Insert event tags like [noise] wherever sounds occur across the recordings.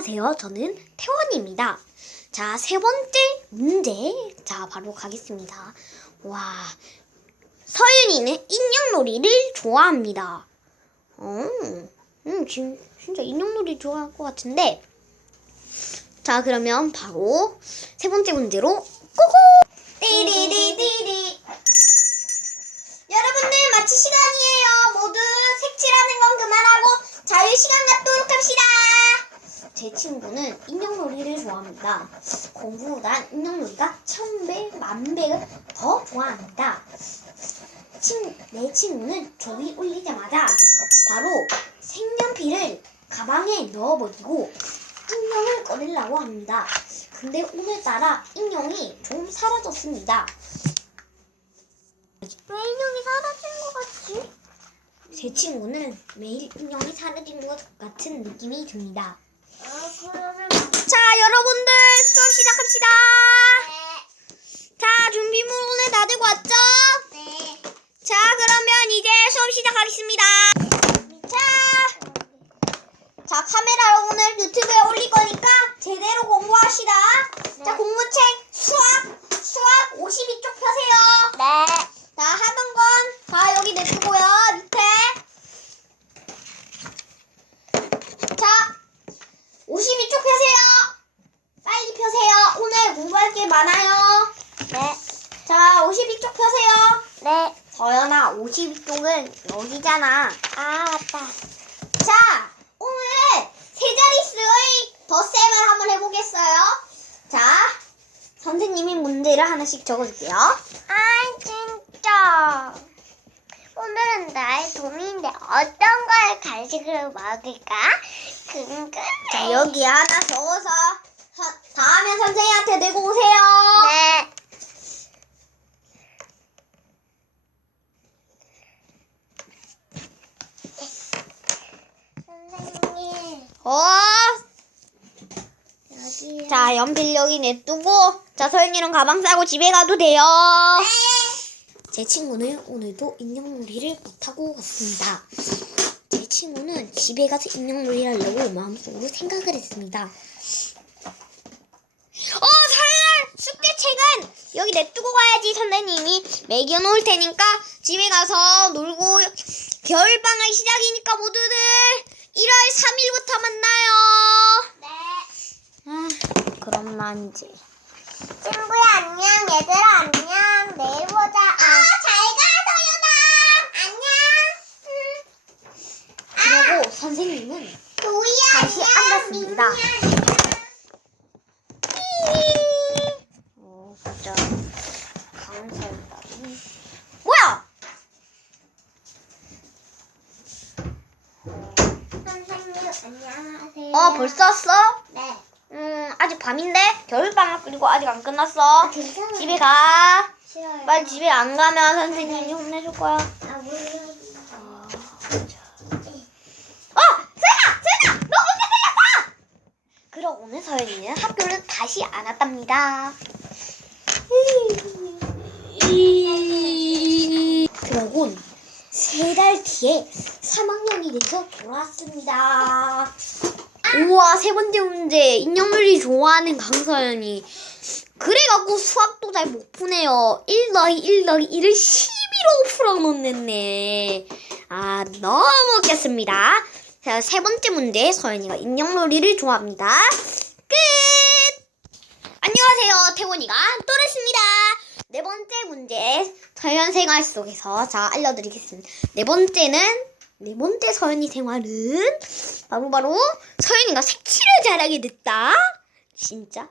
안녕하세요. 저는 태원입니다. 자, 세 번째 문제. 자, 바로 가겠습니다. 와, 서윤이는 인형놀이를 좋아합니다. 어, 음, 진, 진짜 인형놀이 좋아할 것 같은데. 자, 그러면 바로 세 번째 문제로 고고! 띠리리리리. 여러분들 마치 시간이에요. 모두 색칠하는 건 그만하고 자유 시간 갖도록 합시다. 제 친구는 인형놀이를 좋아합니다. 공부보단 인형놀이가 천 배, 만 배가 더 좋아합니다. 친, 내 친구는 조이 올리자마자 바로 색연필을 가방에 넣어버리고 인형을 꺼내려고 합니다. 근데 오늘따라 인형이 좀 사라졌습니다. 왜 인형이 사라진 것 같지? 제 친구는 매일 인형이 사라진 것 같은 느낌이 듭니다. 자, 여러분들 수업 시작합시다. 자, 준비물 오늘 다 들고 왔죠? 네. 자, 그러면 이제 수업 시작하겠습니다. 자, 자, 카메라 오늘 유튜브에 올릴 거니까 제대로 공부합시다. 자, 공부책 수학, 수학 52쪽 펴세요. 네. 자, 하던 건 다 여기 내두고요. 밑에. 자, 52쪽 펴세요. 빨리 펴세요. 오늘 공부할 게 많아요. 네. 자, 52쪽 펴세요. 네. 서연아, 52쪽은 여기잖아. 아, 맞다. 자, 오늘 세 자릿수의 덧셈을 한번 해보겠어요. 자, 선생님이 문제를 하나씩 적어줄게요. 아, 진짜. 오늘은 나의 고민인데 어떤 걸 간식으로 먹을까? 궁금해. 자, 여기 하나 적어서 서- 다음에 선생님한테 내고 오세요. 네. 선생님, 어, 여기. 자, 연필 여기 냅두고, 자, 서연이는 가방 싸고 집에 가도 돼요. 제 친구는 오늘도 인형놀이를 못하고 갔습니다. 제 친구는 집에 가서 인형놀이를 하려고 마음속으로 생각을 했습니다. 어, 서연아! 숙제책은 여기 냅두고 가야지 선생님이 매겨놓을 테니까 집에 가서 놀고 겨울방학 시작이니까 모두들 1월 3일부터 만나요. 네. 아, 그럼 난 이제. 친구야 안녕. 얘들아 안녕. 내일 보자. 아 잘가 소연아. 안녕. 그리고 선생님은 도희야 다시 안녕. 민우야, 안녕. 어, 진짜 강설답이 뭐야? 선생님 안녕하세요 어, 벌써 왔어? 네 음, 아직 밤인데 겨울방학 그리고 아직 안 끝났어. 괜찮아요 집에 가. 싫어요 빨리 집에 안 가면 선생님이 혼내줄 거야. 아 물론 어, 서연아, 서연아, 너 언제 끝났어? 그럼 오늘 서연이는 학교를 다시 안 왔답니다. [laughs] 그러곤 세 달 뒤에 3학년이 돼서 돌아왔습니다. 우와 세 번째 문제 인형놀이 좋아하는 강서연이 그래갖고 수학도 잘 못 푸네요. 1 더하기 1 더하기 1을 12로 풀어놓네. 아 너무 웃겼습니다. 자 세 번째 문제 서연이가 인형놀이를 좋아합니다. 끝. 안녕하세요 태원이가 번째 문제 서연 생활 속에서 자 알려드리겠습니다. 네 번째는 네 번째 서연이 생활은 바로 바로 서연이가 색칠을 잘하게 됐다. 진짜?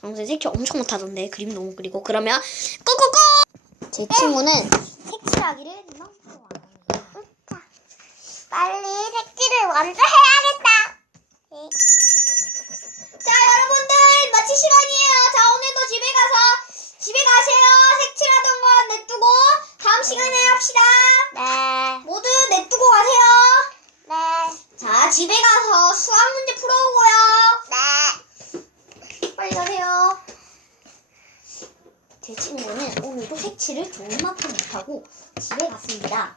평소에 색칠 엄청 못하던데 그림 너무 그리고 그러면 꼬꼬꼬! 제 친구는 색칠하기를 너무 좋아합니다. 빨리 색칠을 먼저 해야겠다 네. 자 여러분들 마치 시간이에요. 자 오늘도 집에 가서 집에 가세요. 색칠하던 거 냅두고 다음 시간에 합시다. 네. 모두 냅두고 가세요. 네. 자 집에 가서 수학 문제 풀어오고요. 네. 빨리 가세요. 제 친구는 오늘도 색칠을 좋은 만큼 못하고 집에 갔습니다.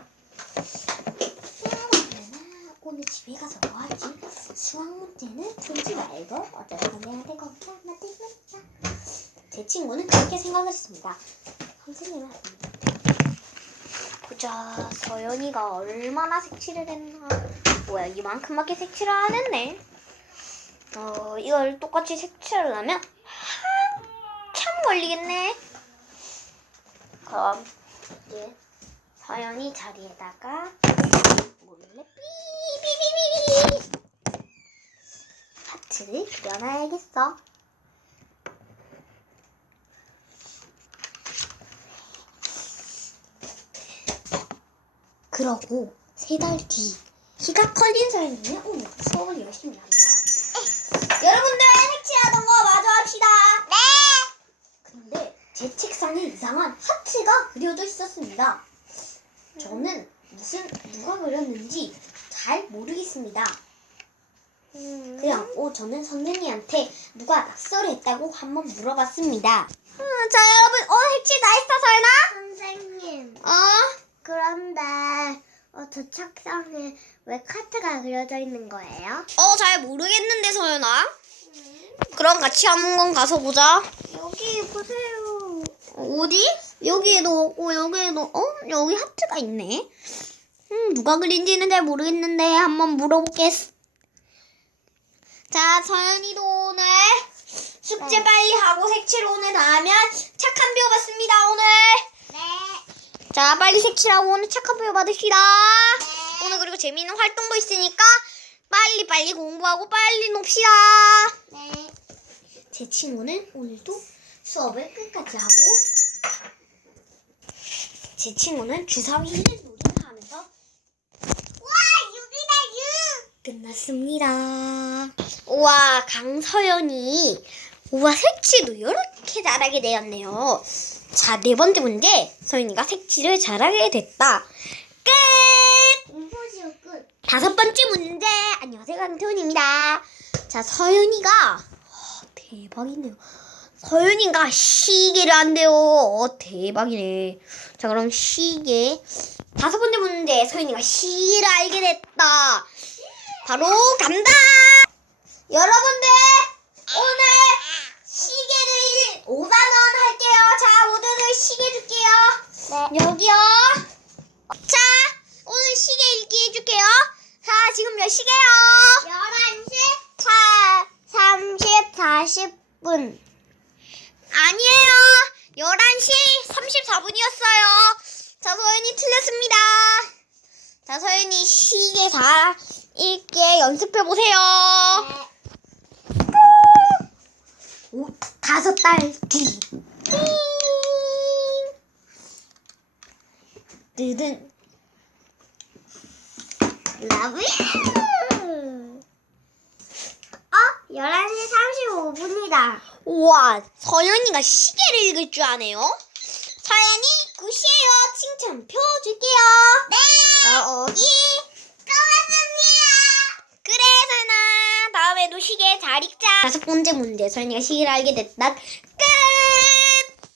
오늘 집에 가서 뭐 하지? 수학 문제는 풀지 말고 어쩌다 내야 될 거니까 만들자. 제 친구는 그렇게 생각했습니다. 선생님은 보자 서연이가 얼마나 색칠을 했나 뭐야 이만큼밖에 색칠을 안 했네 어 이걸 똑같이 색칠을 하면 한참 걸리겠네 그럼 이제 서연이 자리에다가 몰래 삐삐삐삐 하트를 그려놔야겠어 그러고 세 달 뒤 키가 커진 서연이는 오늘 수업을 열심히 합니다 여러분들 색칠하던 거 마저 합시다 네. 제 책상에 이상한 하트가 그려져 있었습니다. 저는 무슨 누가 그렸는지 잘 모르겠습니다. 음. 그래갖고 저는 선생님한테 누가 낙서를 했다고 한번 물어봤습니다. 음, 자 여러분, 어 색칠 다 했어 서연아? 선생님. 어? 그런데 어, 저 책상에 왜 카트가 그려져 있는 거예요? 어 잘 모르겠는데 서연아. 그럼 같이 한번 가서 보자. 여기 보세요. 어디? 여기에도 없고 여기에도 어 여기 하트가 있네. 음 누가 그린지는 잘 모르겠는데 한번 물어보겠어. 자 서연이도 오늘 숙제 네. 빨리 하고 색칠 오늘 다 하면 착한 표 받습니다 오늘. 네. 자 빨리 색칠하고 오늘 착한 표 받읍시다. 네. 오늘 그리고 재미있는 활동도 있으니까 빨리 빨리 공부하고 빨리 놉시다. 네. 제 친구는 오늘도 수업을 끝까지 하고 제 친구는 주사위를 놀이를 하면서 와, 여기다 유. 끝났습니다. 우와 강서연이 우와 색칠도 이렇게 잘하게 되었네요. 자 네 번째 문제 서연이가 색칠을 잘하게 됐다. 끝. 다섯 번째 문제. 안녕하세요, 강태훈입니다. 자, 서윤이가 어, 대박이네요. 서윤이가 시계를 한대요. 어, 대박이네. 자, 그럼 시계. 다섯 번째 문제. 서윤이가 시계를 알게 됐다. 바로 간다. 여러분들 오늘 시계를 5만 원 할게요. 자, 모두들 시계 줄게요. 네. 여기요. 자, 오늘 시계 읽기 해줄게요. 자, 지금 몇 시계요? 11시 4, 30, 40분. 아니에요. 11시 34분이었어요. 자, 서연이 틀렸습니다. 자, 서연이 시계 다 읽게 연습해 보세요. 오, 다섯 달 뒤. 뜨든. 러브 어? 11시 35분이다. 우와, 서연이가 시계를 읽을 줄 아네요. 서연이 굿이에요. 칭찬표 줄게요. 네. 여기. 고맙습니다. 그래, 서연아. 다음에도 시계 잘 읽자. 다섯 번째 문제. 서연이가 시계를 알게 됐다.